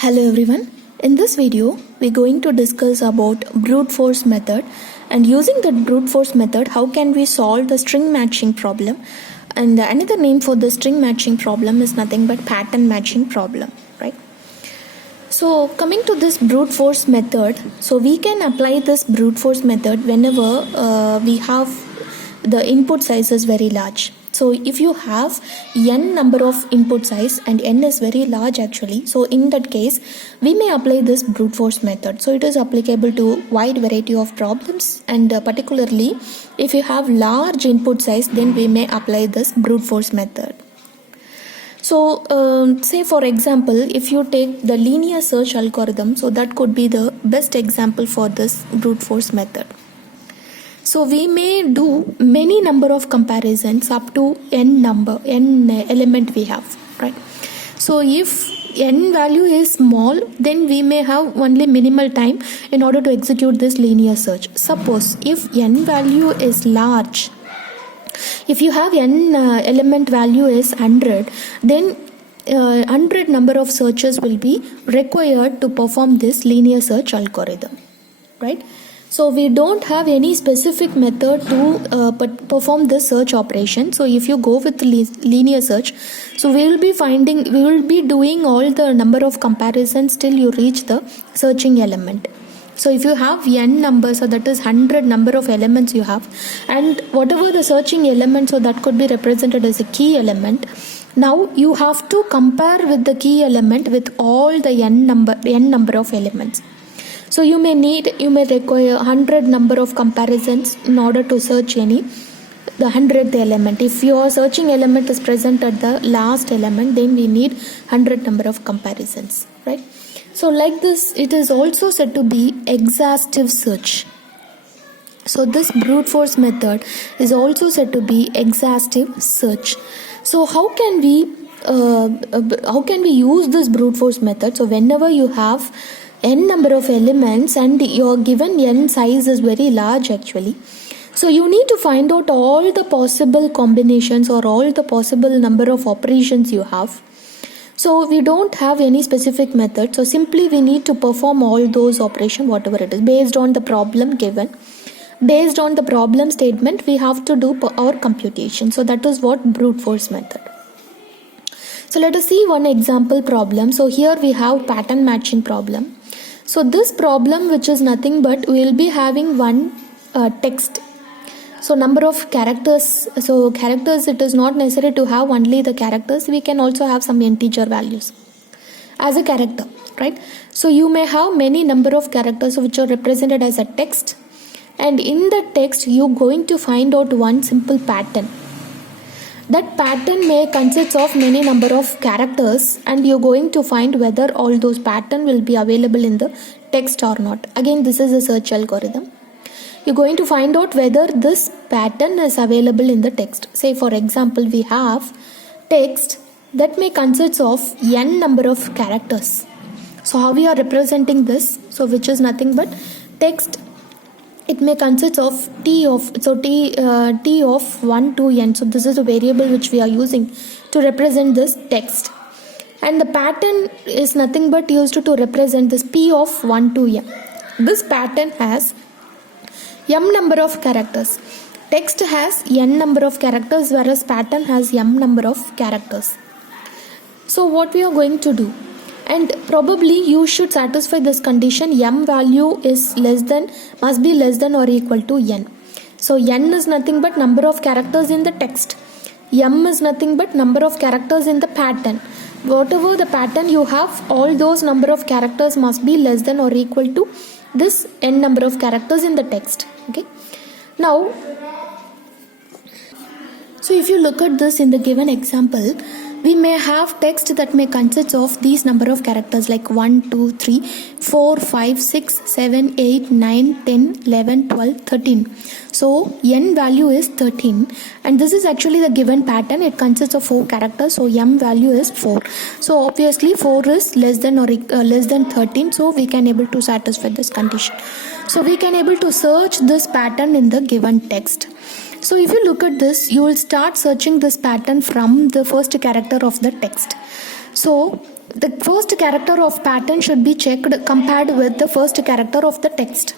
Hello everyone. In this video, we're going to discuss about brute force method, and using the brute force method, how can we solve the string matching problem? And another name for the string matching problem is nothing but pattern matching problem, right? So coming to this brute force method, so we can apply this brute force method whenever we have the input size is very large. So if you have n number of input size and n is very large actually, so in that case we may apply this brute force method. So it is applicable to wide variety of problems, and particularly if you have large input size, then we may apply this brute force method. So say for example, if you take the linear search algorithm, so that could be the best example for this brute force method. So we may do many number of comparisons up to n element we have, right? So if n value is small, then we may have only minimal time in order to execute this linear search. Suppose if n value is large, if you have n element value is 100, then 100 number of searches will be required to perform this linear search algorithm, right? So we don't have any specific method to perform this search operation. So if you go with linear search, so we will be doing all the number of comparisons till you reach the searching element. So if you have n numbers, so that is 100 number of elements you have, and whatever the searching element, so that could be represented as a key element. Now you have to compare with the key element with all the n number of elements. So you may require 100 number of comparisons in order to search the 100th element. If your searching element is present at the last element, then we need 100 number of comparisons, right? So like this, it is also said to be exhaustive search. So this brute force method is also said to be exhaustive search. So how can we use this brute force method? So whenever you have n number of elements and your given n size is very large actually, so you need to find out all the possible combinations or all the possible number of operations you have. So we don't have any specific method, so simply we need to perform all those operations, whatever it is, based on the problem given. Based on the problem statement, we have to do our computation. So that is what brute force method. So let us see one example problem. So here we have pattern matching problem. So this problem, which is nothing but we will be having one text. So number of characters. So characters, it is not necessary to have only the characters. We can also have some integer values as a character, right? So you may have many number of characters which are represented as a text, and in the text you going to find out one simple pattern. That pattern may consist of many number of characters, and you're going to find whether all those pattern will be available in the text or not. Again, this is a search algorithm. You're going to find out whether this pattern is available in the text. Say for example, we have text that may consist of n number of characters. So how we are representing this? So which is nothing but text. It may consist of t of 1 to n. So this is a variable which we are using to represent this text, and the pattern is nothing but used to represent this p of 1 to m. This pattern has m number of characters. Text has n number of characters, whereas pattern has m number of characters. So what we are going to do? And probably you should satisfy this condition, m value must be less than or equal to n. So n is nothing but number of characters in the text. M is nothing but number of characters in the pattern. Whatever the pattern you have, all those number of characters must be less than or equal to this n number of characters in the text. Okay. Now, so if you look at this in the given example, we may have text that may consist of these number of characters like 1, 2, 3, 4, 5, 6, 7, 8, 9, 10, 11, 12, 13. So n value is 13, and this is actually the given pattern. It consists of 4 characters, so m value is 4. So obviously 4 is less than 13, so we can able to satisfy this condition. So we can able to search this pattern in the given text. So if you look at this, you will start searching this pattern from the first character of the text. So the first character of pattern should be checked compared with the first character of the text.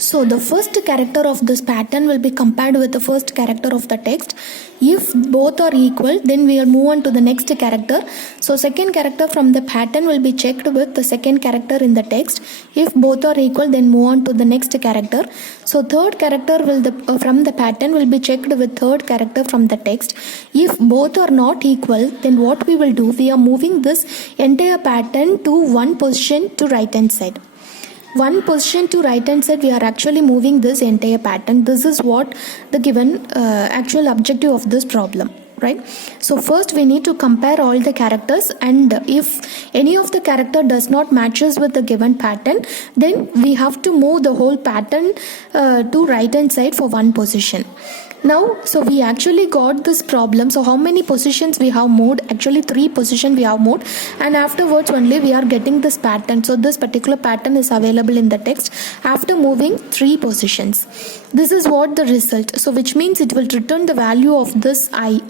So the first character of this pattern will be compared with the first character of the text. If both are equal, then we will move on to the next character. So second character from the pattern will be checked with the second character in the text. If both are equal, then move on to the next character. So third character from the pattern will be checked with third character from the text. If both are not equal, then what we will do, we are moving this entire pattern to one position to right hand side. One position to right hand side, we are actually moving this entire pattern. This is what the given actual objective of this problem, right? So first we need to compare all the characters, and if any of the character does not matches with the given pattern, then we have to move the whole pattern to right hand side for one position. Now, so we actually got this problem. So how many positions we have moved? Actually 3 positions we have moved, and afterwards only we are getting this pattern. So this particular pattern is available in the text after moving 3 positions. This is what the result. So which means it will return the value of this I,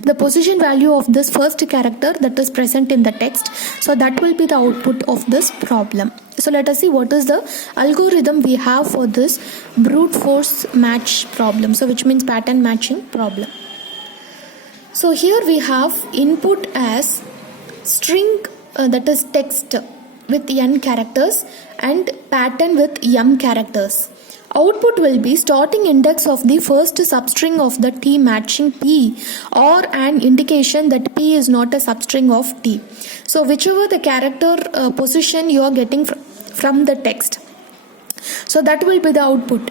the position value of this first character that is present in the text. So that will be the output of this problem. So let us see what is the algorithm we have for this brute force match problem. So which means pattern matching problem. So here we have input as string that is text with n characters and pattern with m characters. Output will be starting index of the first substring of the T matching P, or an indication that P is not a substring of T. So whichever the character position you are getting from the text, so that will be the output.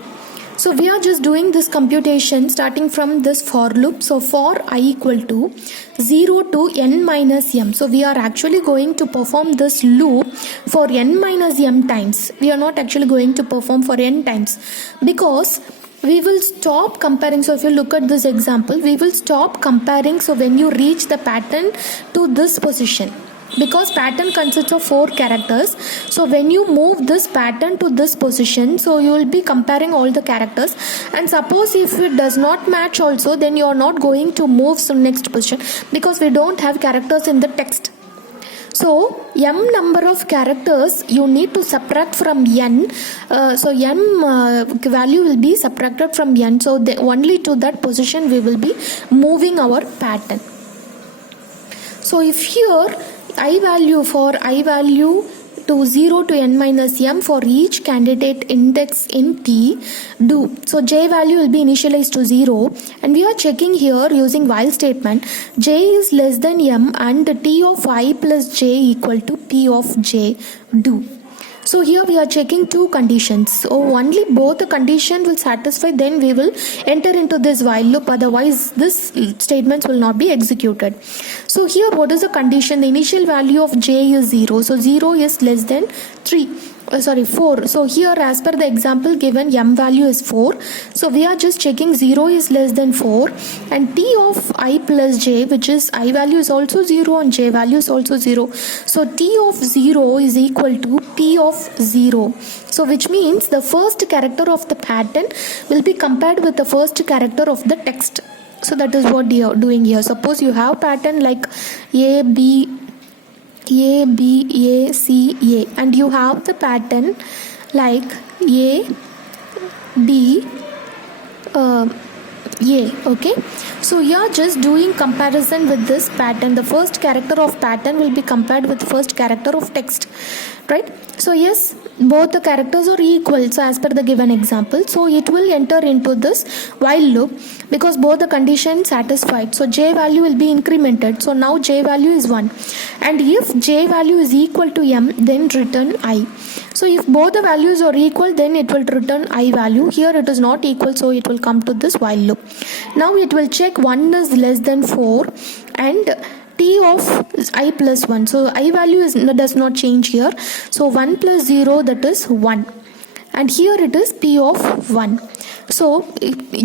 So we are just doing this computation starting from this for loop. So for I equal to 0 to n minus m. So we are actually going to perform this loop for n minus m times. We are not actually going to perform for n times, because we will stop comparing. So if you look at this example, we will stop comparing. So when you reach the pattern to this position, because pattern consists of 4 characters, so when you move this pattern to this position, so you will be comparing all the characters, and suppose if it does not match also, then you are not going to move to next position, because we don't have characters in the text. So m number of characters you need to subtract from n. So m value will be subtracted from n, so only to that position we will be moving our pattern. So if here I value to 0 to n minus m for each candidate index in T, do. So j value will be initialized to 0, and we are checking here using while statement, j is less than m and t of I plus j equal to p of j, do. So here we are checking 2 conditions. So only both the condition will satisfy, then we will enter into this while loop, otherwise this statements will not be executed. So here what is the condition? The initial value of j is 0. So 0 is less than 4. So here as per the example given, m value is 4. So we are just checking 0 is less than 4, and t of I plus j, which is I value is also 0 and j value is also 0. So t of 0 is equal to p of 0. So which means the first character of the pattern will be compared with the first character of the text. So that is what you are doing here. Suppose you have pattern like A, B, A, C, A, and you have the pattern like A, B, A. Okay, so you are just doing comparison with this pattern. The first character of pattern will be compared with first character of text, right? So yes, both the characters are equal, so as per the given example, so it will enter into this while loop because both the conditions satisfied. So j value will be incremented, so now j value is 1, and if j value is equal to m, then return I. So if both the values are equal, then it will return I value. Here it is not equal, so it will come to this while loop. Now it will check 1 is less than 4 and t of I plus 1. So I value does not change here. So 1 plus 0, that is 1. And here it is p of 1. So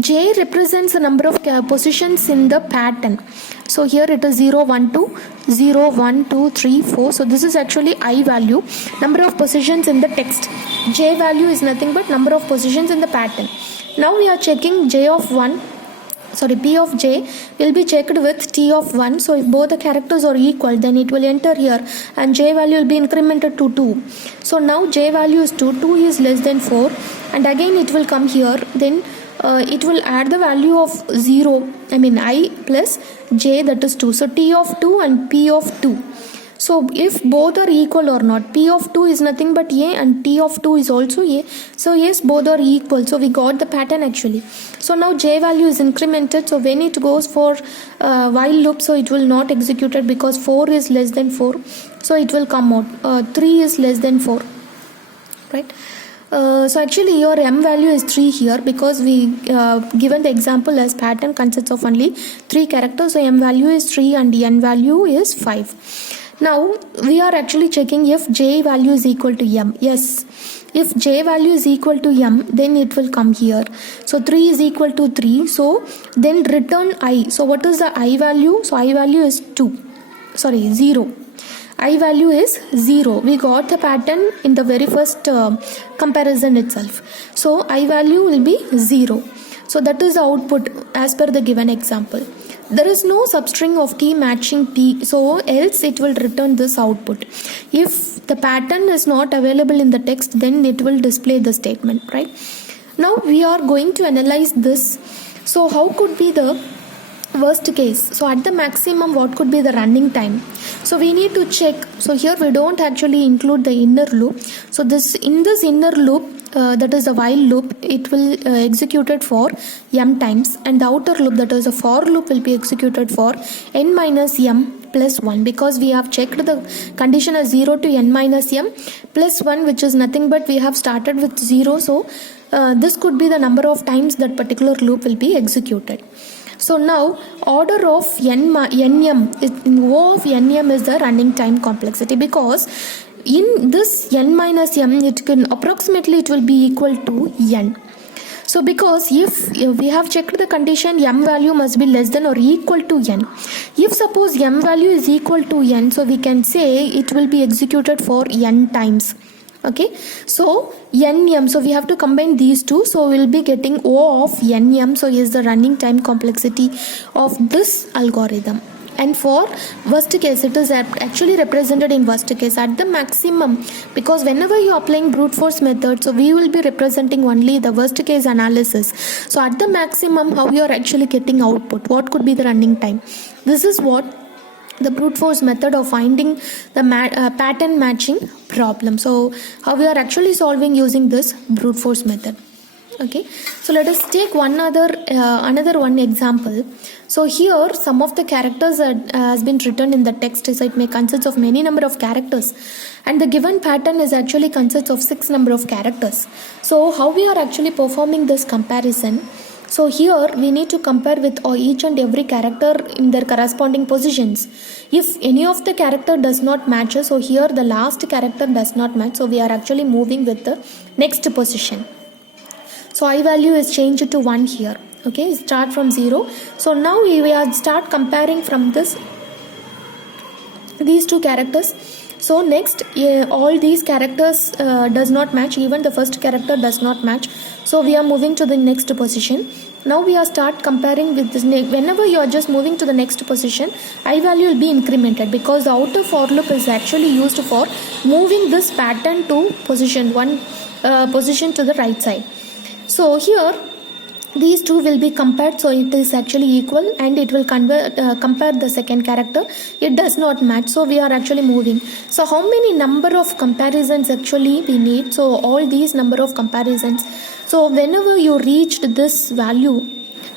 j represents the number of positions in the pattern. So here it is 0, 1, 2, 0, 1, 2, 3, 4. So this is actually I value, number of positions in the text. J value is nothing but number of positions in the pattern. Now we are checking j of 1 P of j will be checked with t of 1. So if both the characters are equal, then it will enter here and j value will be incremented to 2. So now j value is 2, 2 is less than 4, and again it will come here, then it will add the value of 0, I plus j, that is 2. So t of 2 and p of 2. So if both are equal or not, p of 2 is nothing but a and t of 2 is also a. So yes, both are equal. So we got the pattern actually. So now j value is incremented. So when it goes for while loop, so it will not execute it because 4 is less than 4. So it will come out 3 is less than 4, right? So actually your m value is 3 here because we given the example as pattern consists of only 3 characters. So m value is 3 and n value is 5. Now we are actually checking if j value is equal to m. Yes, if j value is equal to m, then it will come here. So 3 is equal to 3. So then return I. So what is the I value? So I value is 0. I value is 0. We got the pattern in the very first comparison itself. So I value will be 0. So that is the output as per the given example. There is no substring of t matching t, so else it will return this output. If the pattern is not available in the text, then it will display the statement, right? Now we are going to analyze this. So how could be the worst case? So at the maximum, what could be the running time? So we need to check. So here we don't actually include the inner loop. So in this inner loop, that is the while loop, it will executed for m times, and the outer loop, that is a for loop, will be executed for n minus m plus 1, because we have checked the condition as 0 to n minus m plus 1, which is nothing but we have started with 0. So this could be the number of times that particular loop will be executed. So now order of nm is O of nm is the running time complexity, because in this n minus m, it will be equal to n. So because if we have checked the condition, m value must be less than or equal to n. If suppose m value is equal to n, so we can say it will be executed for n times. Okay, so nm, so we have to combine these two, so we'll be getting O of nm. So is the running time complexity of this algorithm. And for worst case, it is actually represented in worst case at the maximum, because whenever you are applying brute force method, so we will be representing only the worst case analysis. So at the maximum, how you are actually getting output, what could be the running time? This is what the brute force method of finding the pattern matching problem. So how we are actually solving using this brute force method. Okay, so let us take another one example. So here some of the characters has been written in the text, so it may consist of many number of characters, and the given pattern is actually consists of 6 number of characters. So how we are actually performing this comparison? So here we need to compare with each and every character in their corresponding positions. If any of the character does not match, so here the last character does not match, so we are actually moving with the next position. So I value is changed to 1 here. Okay, start from 0. So now we are start comparing from these two characters. So next, all these characters does not match, even the first character does not match. So we are moving to the next position. Now we are start comparing with this. Whenever you are just moving to the next position, I value will be incremented, because the outer for loop is actually used for moving this pattern to position position to the right side. So here these two will be compared, so it is actually equal, and it will compare the second character. It does not match, so we are actually moving. So how many number of comparisons actually we need? So all these number of comparisons. So whenever you reached this value,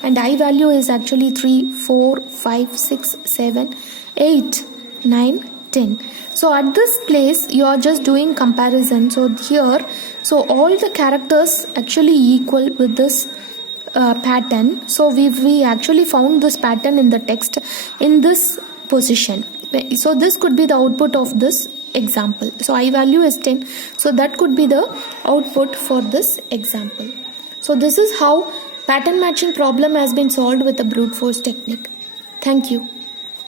and I value is actually 3, 4, 5, 6, 7, 8, 9, 10. So at this place you are just doing comparison. So here, so all the characters actually equal with this pattern. So we actually found this pattern in the text in this position. So this could be the output of this example. So I value is 10. So that could be the output for this example. So this is how pattern matching problem has been solved with the brute force technique. Thank you.